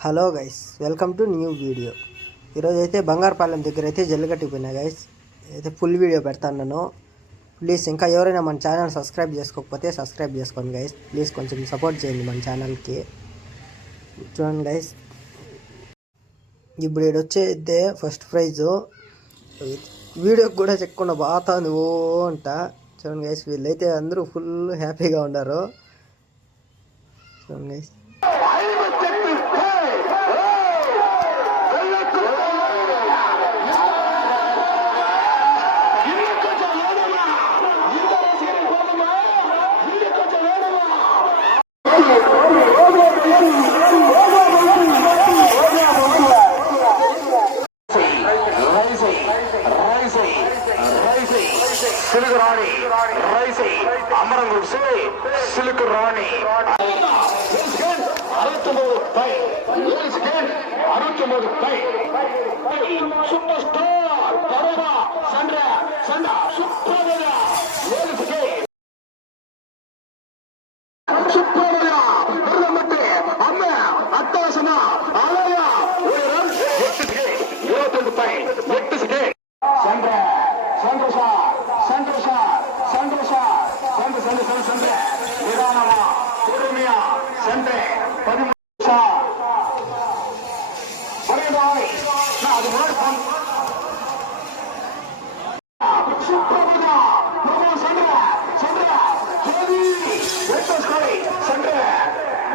Hello guys, welcome to new video. ఈరోజు అయితే బంగారుపాలెం దగ్గర అయితే జల్లికట్టుకు పోయినా గైస్. అయితే ఫుల్ వీడియో పెడతాను నేను. ప్లీజ్ ఇంకా ఎవరైనా మన ఛానల్ సబ్స్క్రైబ్ చేసుకోకపోతే సబ్స్క్రైబ్ చేసుకోండి గైస్. ప్లీజ్ కొంచెం సపోర్ట్ చేయండి మన ఛానల్కి. చూడండి గైస్, ఇప్పుడు ఇక్కడ వచ్చేదే ఫస్ట్ ప్రైజు. వీడియోకి కూడా చెక్కకుండా బాగుంది ఓ అంట. చూడండి గైస్, వీళ్ళైతే అందరూ ఫుల్ హ్యాపీగా ఉన్నారు. చూడండి గైస్, సిలుకు రాణి రైసి అమరం గుడిసి సిలుకు రాణి 63 సూపర్ స్టార్ కరోనా సండ్ర సూపర్ అత్యాసన ఆలయ 25 நிதானமா பொறுமையா சென்று 13 அது சுப்பிரமணியா சென்ற சென்ற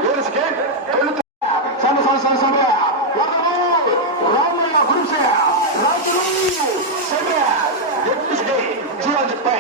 7 செகண்ட் சென்ற ராமய்யா குருசே ராஜு சென்ற 8 செகண்ட் ஜியாஜி பை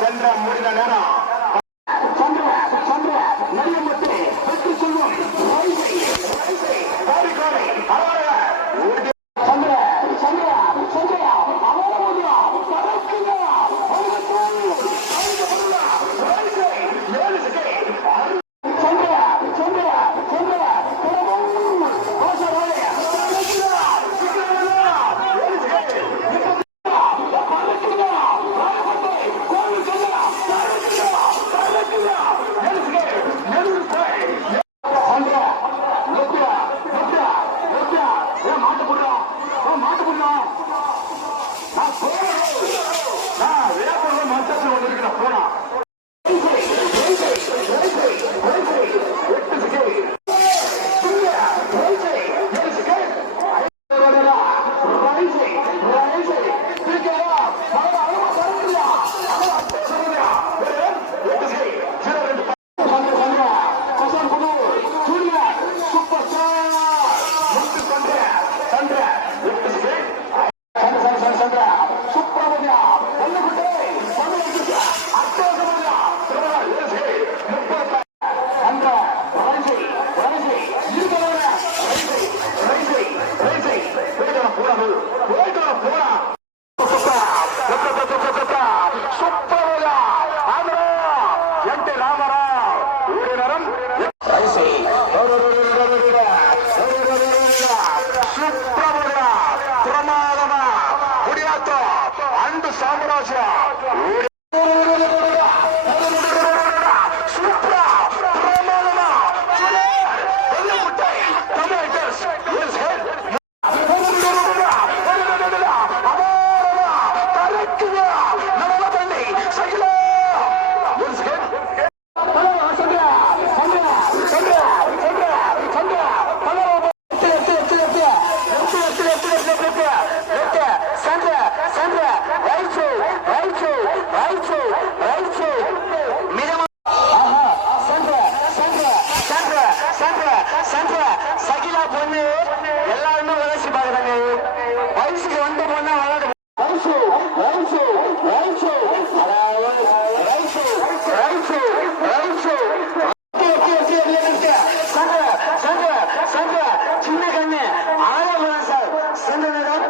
చంద్ర మూడిన నేరం చంద్ర నడియమ్మట్టి పెట్టి చెల్వం பொண்ணு எல்லாருமே வளர்ச்சி பாக்குறாங்க. வயசுக்கு வந்து பொண்ணா வளர்ந்து வயசு வயசு வயசு அதாவது வயசு வயசு வயசு சின்ன கண்ணு ஆழம் சார் சென்ற தூரம்